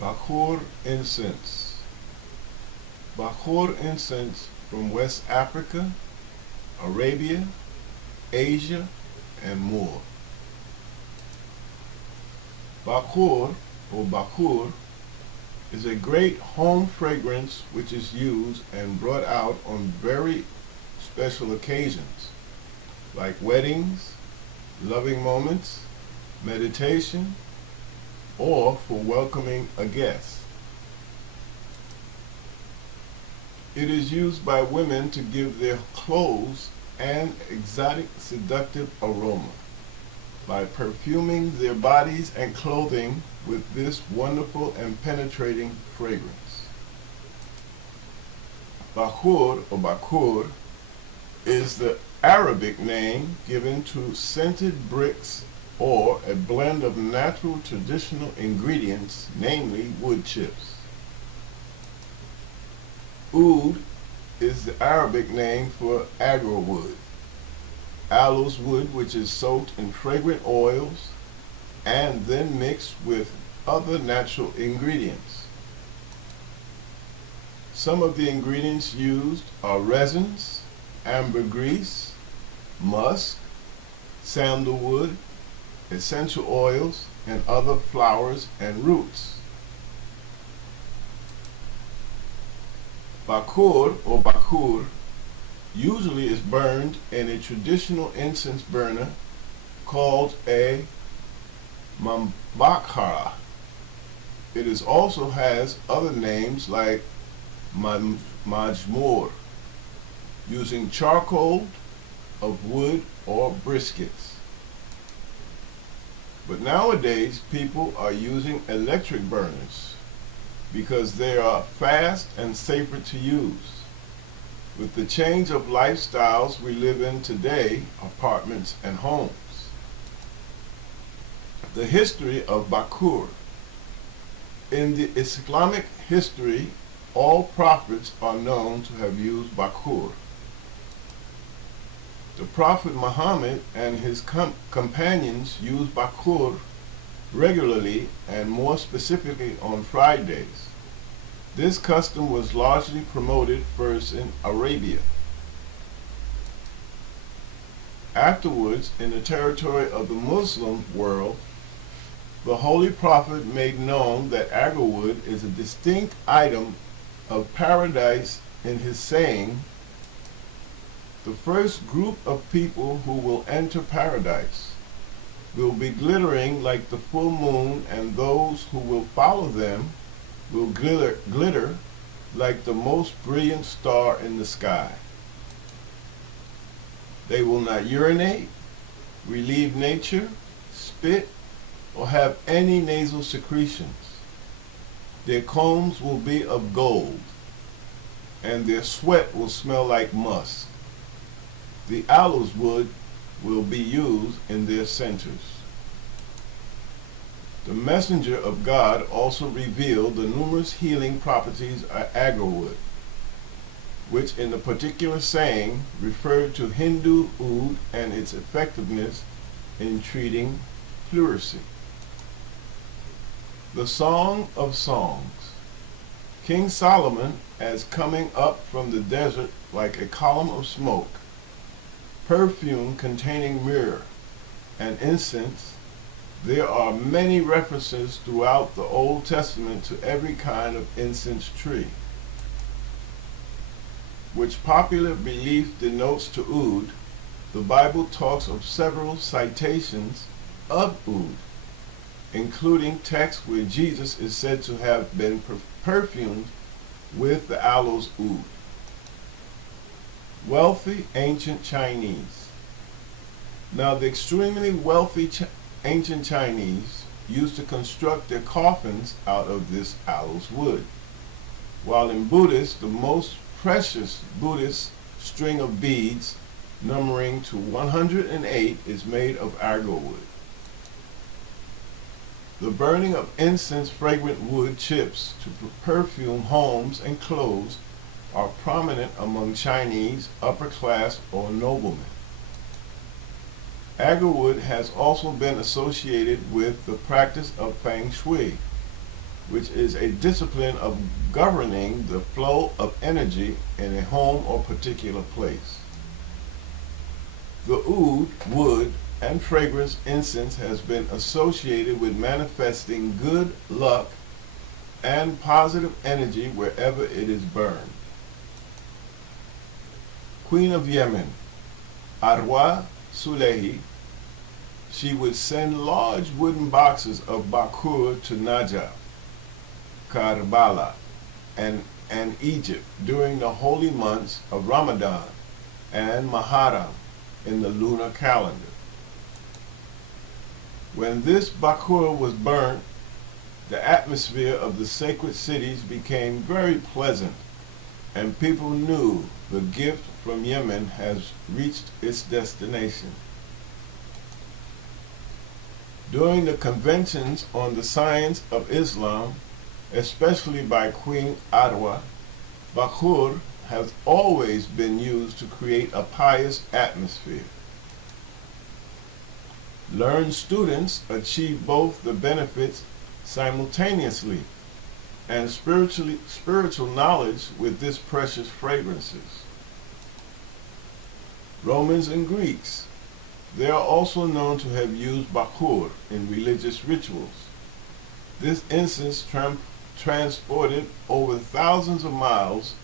Bakhour incense. Bakhour incense from West Africa, Arabia, Asia, and more. Bakhour or Bakhour is a great home fragrance which is used and brought out on very special occasions like weddings, loving moments, meditation, or for welcoming a guest. It is used by women to give their clothes an exotic, seductive aroma by perfuming their bodies and clothing with this wonderful and penetrating fragrance. Bakhour or Bakhour is the Arabic name given to scented bricks or a blend of natural traditional ingredients, namely wood chips. Oud is the Arabic name for Agarwood, Aloeswood, which is soaked in fragrant oils and then mixed with other natural ingredients. Some of the ingredients used are resins, ambergris, musk, sandalwood, essential oils, and other flowers and roots. Bakhour or Bakhour usually is burned in a traditional incense burner called a Mabkhara. It is also has other names like Majmor, using charcoal of wood or briquettes. But nowadays people are using electric burners because they are fast and safer to use. With the change of lifestyles we live in today, apartments and homes. The history of Bakhour. In the Islamic history, all prophets are known to have used Bakhour. The Prophet Muhammad and his companions used Bakhour regularly and more specifically on Fridays. This custom was largely promoted first in Arabia. Afterwards, in the territory of the Muslim world, the Holy Prophet made known that Agarwood is a distinct item of paradise in his saying, "The first group of people who will enter paradise will be glittering like the full moon, and those who will follow them will glitter like the most brilliant star in the sky. They will not urinate, relieve nature, spit, or have any nasal secretions. Their combs will be of gold, and their sweat will smell like musk. The Aloeswood will be used in their centers." The messenger of God also revealed the numerous healing properties of Agarwood, which in the particular saying referred to Hindu oud and its effectiveness in treating pleurisy. The Song of Songs. King Solomon, as coming up from the desert like a column of smoke, perfume containing myrrh, and incense, there are many references throughout the Old Testament to every kind of incense tree, which popular belief denotes to oud. The Bible talks of several citations of oud, including texts where Jesus is said to have been perfumed with the aloes oud. Wealthy ancient Chinese. Now the extremely wealthy ancient Chinese used to construct their coffins out of this aloes wood, while in Buddhists the most precious Buddhist string of beads, numbering to 108, is made of agarwood. The burning of incense fragrant wood chips to perfume homes and clothes are prominent among Chinese upper class or noblemen. Agarwood has also been associated with the practice of feng shui, which is a discipline of governing the flow of energy in a home or particular place. The oud, wood, and fragrance incense has been associated with manifesting good luck and positive energy wherever it is burned. Queen of Yemen, Arwa Sulehi, she would send large wooden boxes of Bakhour to Najaf, Karbala, and Egypt during the holy months of Ramadan and Muharram in the lunar calendar. When this Bakhour was burnt, the atmosphere of the sacred cities became very pleasant, and people knew the gift from Yemen has reached its destination. During the conventions on the science of Islam, especially by Queen Arwa, Bakhour has always been used to create a pious atmosphere. Learned students achieve both the benefits simultaneously and spiritual knowledge with this precious fragrances. Romans and Greeks, they are also known to have used Bakhour in religious rituals. This incense transported over thousands of miles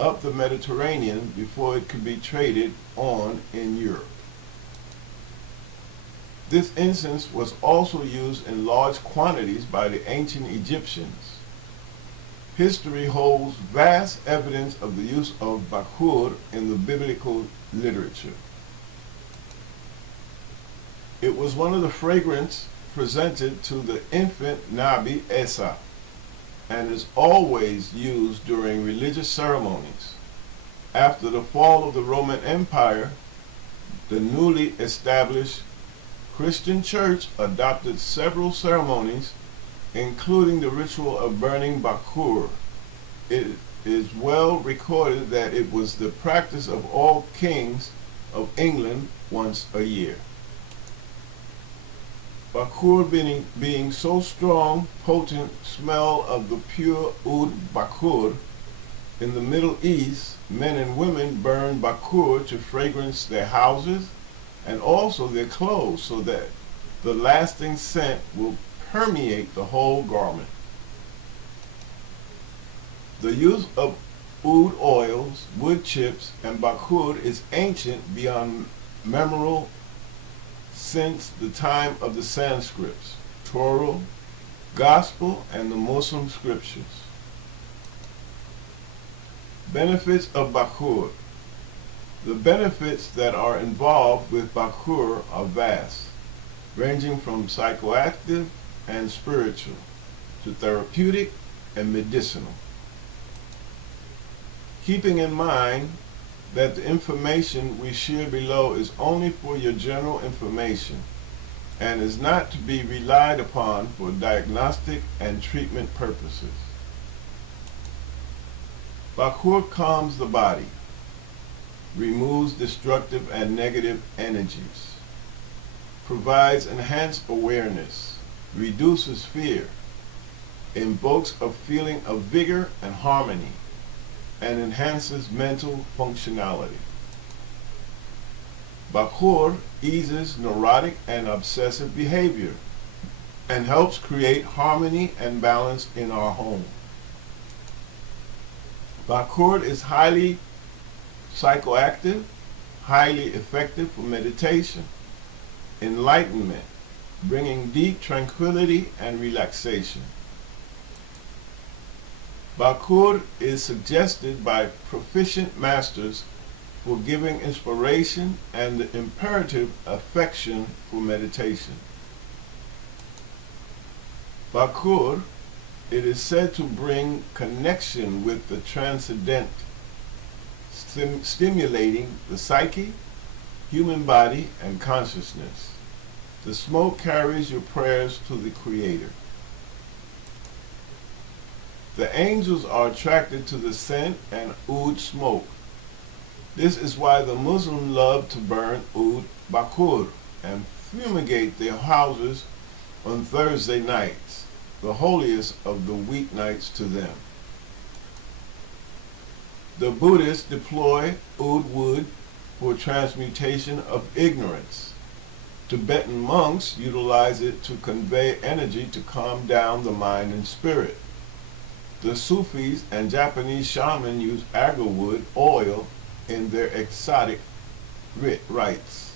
up the Mediterranean before it could be traded on in Europe. This incense was also used in large quantities by the ancient Egyptians. History holds vast evidence of the use of Bakhour in the biblical literature. It was one of the fragrances presented to the infant Nabi Isa and is always used during religious ceremonies. After the fall of the Roman Empire, the newly established Christian Church adopted several ceremonies, including the ritual of burning Bakhour. It is well recorded that it was the practice of all kings of England once a year. Bakhour being so strong, potent smell of the pure oud Bakhour, in the Middle East, men and women burn Bakhour to fragrance their houses and also their clothes so that the lasting scent will permeate the whole garment. The use of oud oils, wood chips, and Bakhour is ancient beyond memory since the time of the Sanskrits, Torah, Gospel, and the Muslim scriptures. Benefits of Bakhour. The benefits that are involved with Bakhour are vast, ranging from psychoactive and spiritual to therapeutic and medicinal. Keeping in mind that the information we share below is only for your general information and is not to be relied upon for diagnostic and treatment purposes. Bakhour calms the body, removes destructive and negative energies, provides enhanced awareness, reduces fear, invokes a feeling of vigor and harmony, and enhances mental functionality. Bakhour eases neurotic and obsessive behavior and helps create harmony and balance in our home. Bakhour is highly psychoactive, highly effective for meditation, enlightenment, bringing deep tranquility and relaxation. Bakhour is suggested by proficient masters for giving inspiration and the imperative affection for meditation. Bakhour, it is said to bring connection with the transcendent, stimulating the psyche, human body, and consciousness. The smoke carries your prayers to the Creator. The angels are attracted to the scent and oud smoke. This is why the Muslims love to burn oud Bakhour and fumigate their houses on Thursday nights, the holiest of the weeknights to them. The Buddhists deploy oud wood for transmutation of ignorance. Tibetan monks utilize it to convey energy to calm down the mind and spirit. The Sufis and Japanese shamans use Agarwood oil in their esoteric rites.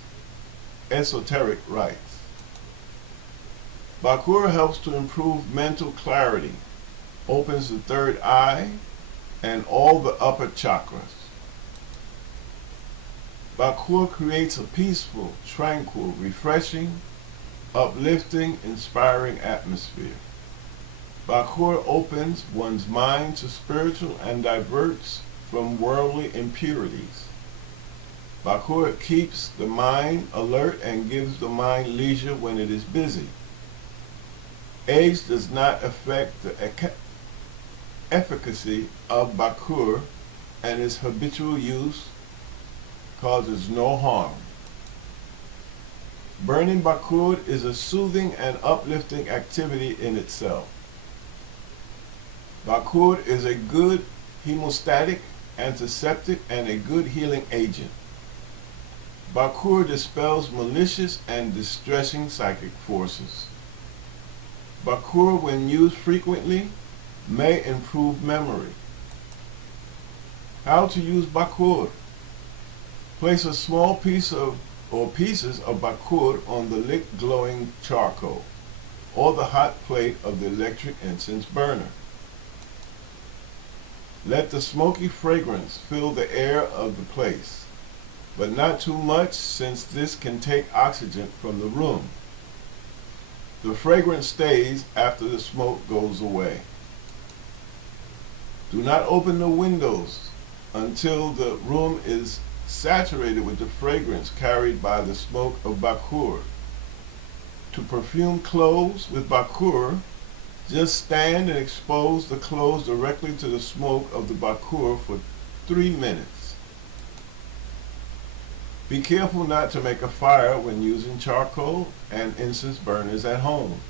Bakhour helps to improve mental clarity, opens the third eye, and all the upper chakras. Bakhour creates a peaceful, tranquil, refreshing, uplifting, inspiring atmosphere. Bakhour opens one's mind to spiritual and diverts from worldly impurities. Bakhour keeps the mind alert and gives the mind leisure when it is busy. Age does not affect the efficacy of Bakhour, and its habitual use causes no harm. Burning Bakhour is a soothing and uplifting activity in itself. Bakhour is a good hemostatic, antiseptic, and a good healing agent. Bakhour dispels malicious and distressing psychic forces. Bakhour, when used frequently, may improve memory. How to use Bakhour? Place a small piece of or pieces of Bakhour on the lit glowing charcoal or the hot plate of the electric incense burner. Let the smoky fragrance fill the air of the place, but not too much, since this can take oxygen from the room. The fragrance stays after the smoke goes away. Do not open the windows until the room is saturated with the fragrance carried by the smoke of Bakhour. To perfume clothes with Bakhour, just stand and expose the clothes directly to the smoke of the Bakhour for 3 minutes. Be careful not to make a fire when using charcoal and incense burners at home.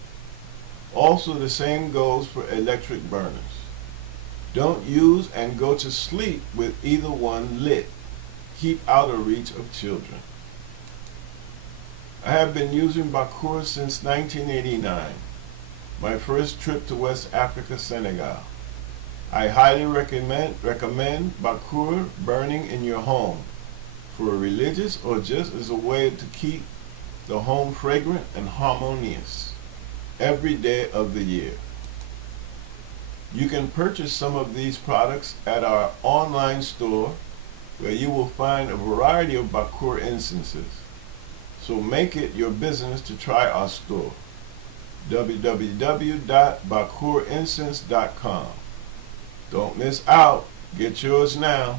Also, the same goes for electric burners. Don't use and go to sleep with either one lit. Keep out of reach of children. I have been using Bakhour since 1989, my first trip to West Africa, Senegal. I highly recommend Bakhour burning in your home for a religious or just as a way to keep the home fragrant and harmonious every day of the year. You can purchase some of these products at our online store, where you will find a variety of Bakhour incenses. So make it your business to try our store. www.Bakhourincense.com. Don't miss out. Get yours now.